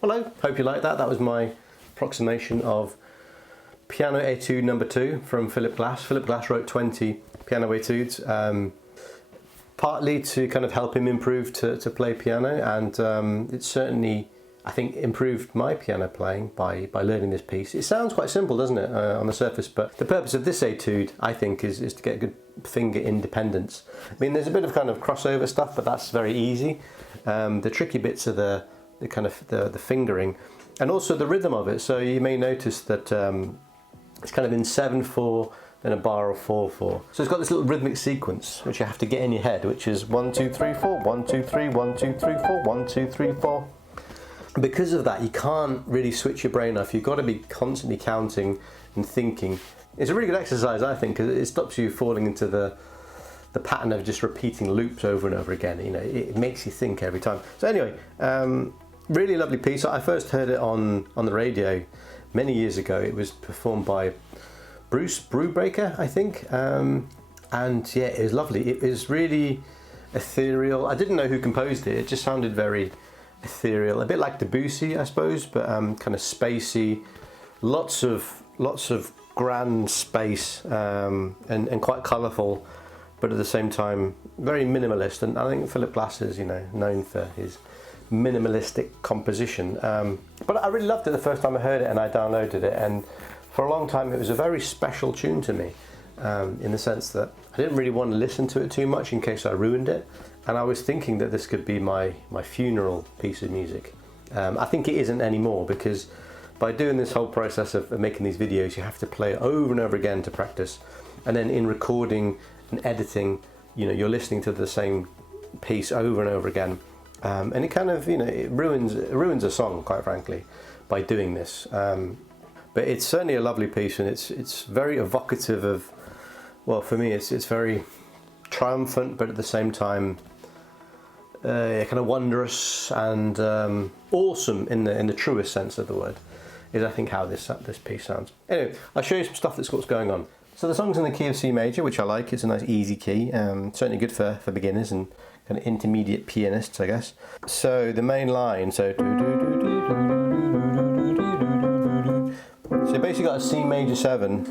Hello, hope you like that. That was my approximation of Piano Etude No. 2 from Philip Glass. Philip Glass wrote 20 piano etudes, partly to kind of help him improve to play piano, and it certainly, I think, improved my piano playing by learning this piece. It sounds quite simple, doesn't it, on the surface, but the purpose of this etude, I think, is to get good finger independence. I mean, there's a bit of kind of crossover stuff, but that's very easy. The tricky bits are the kind of the fingering and also the rhythm of it. So you may notice that it's kind of in 7/4, then a bar of 4/4. So it's got this little rhythmic sequence which you have to get in your head, which is 1 2 3 4, 1 2 3, 1 2 3 4, 1 2 3 4. And because of that, you can't really switch your brain off. You've got to be constantly counting and thinking. It's a really good exercise, I think, because it stops you falling into the pattern of just repeating loops over and over again. You know, it makes you think every time. So anyway, really lovely piece. I first heard it on the radio many years ago. It was performed by Bruce Brubaker, I think, and yeah, it was lovely. It was really ethereal. I didn't know who composed it. It just sounded very ethereal, a bit like Debussy, I suppose, but kind of spacey. Lots of grand space, and quite colourful, but at the same time very minimalist. And I think Philip Glass is, you know, known for his minimalistic composition. But I really loved it the first time I heard it, and I downloaded it, and for a long time it was a very special tune to me, in the sense that I didn't really want to listen to it too much in case I ruined it, and I was thinking that this could be my funeral piece of music. I think it isn't anymore, because by doing this whole process of making these videos, you have to play it over and over again to practice, and then in recording and editing, you know, you're listening to the same piece over and over again. And it kind of, you know, it ruins a song, quite frankly, by doing this. But it's certainly a lovely piece, and it's very evocative of, well, for me, it's very triumphant, but at the same time, kind of wondrous and awesome in the truest sense of the word, is I think how this piece sounds. Anyway, I'll show you some stuff that's what's going on. So the song's in the key of C major, which I like. It's a nice easy key, certainly good for beginners and kind of intermediate pianists, I guess. So the main line, so basically got a C major 7,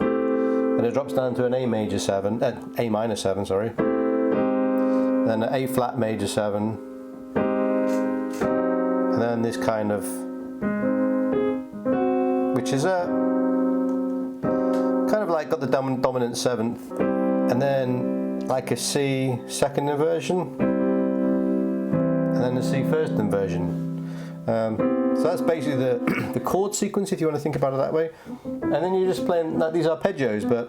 and it drops down to an A major 7, A minor 7, sorry, then an A flat major 7, and then this kind of, which is a kind of like got the dominant 7th, and then like a C second inversion, and then a C first inversion. So that's basically the chord sequence, if you want to think about it that way. And then you're just playing, like, these arpeggios, but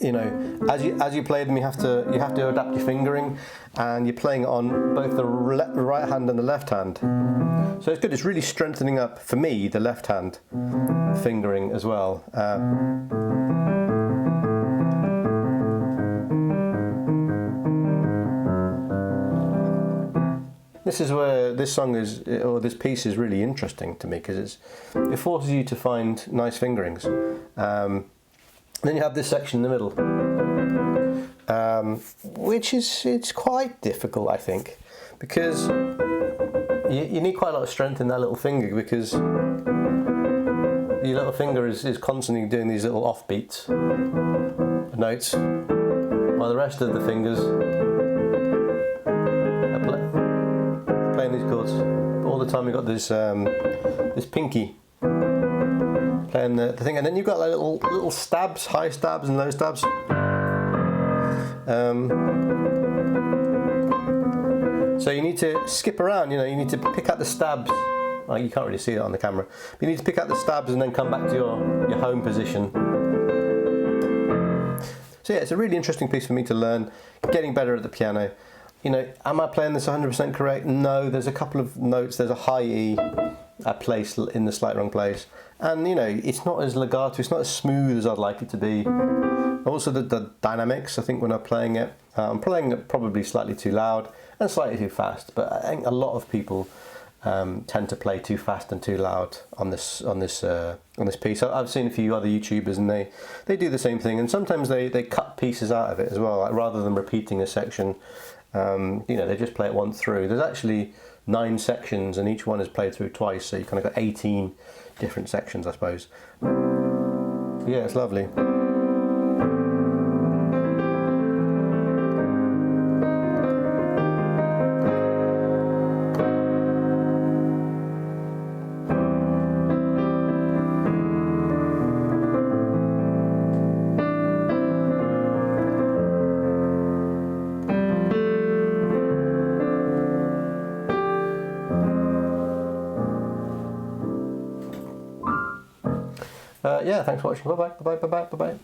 you know, as you play them, you have to adapt your fingering, and you're playing it on both the right hand and the left hand. So it's good. It's really strengthening up, for me, the left hand fingering as well. This is where this song is, or this piece is really interesting to me, because it forces you to find nice fingerings. Then you have this section in the middle, which it's quite difficult, I think, because you need quite a lot of strength in that little finger, because your little finger is constantly doing these little offbeats notes, while the rest of the fingers are playing these chords all the time. You've got this this pinky playing the thing, and then you've got like little stabs, high stabs and low stabs. So you need to skip around, you know, you need to pick out the stabs. Well, you can't really see that on the camera, but you need to pick out the stabs and then come back to your home position. So yeah, it's a really interesting piece for me to learn, getting better at the piano. You know, am I playing this 100% correct? No, there's a couple of notes. There's a high E I place in the slight wrong place, and you know, it's not as legato, it's not as smooth as I'd like it to be. Also the dynamics, I think, when I'm playing it, I'm playing it probably slightly too loud and slightly too fast, but I think a lot of people tend to play too fast and too loud on this piece. I've seen a few other YouTubers, and they do the same thing, and sometimes they cut pieces out of it as well, like rather than repeating a section. You know, they just play it once through. There's actually 9 sections, and each one is played through twice, so you kind of got 18 different sections, I suppose. Yeah, it's lovely. Yeah, thanks for watching. Bye bye. Bye bye. Bye bye. Bye bye.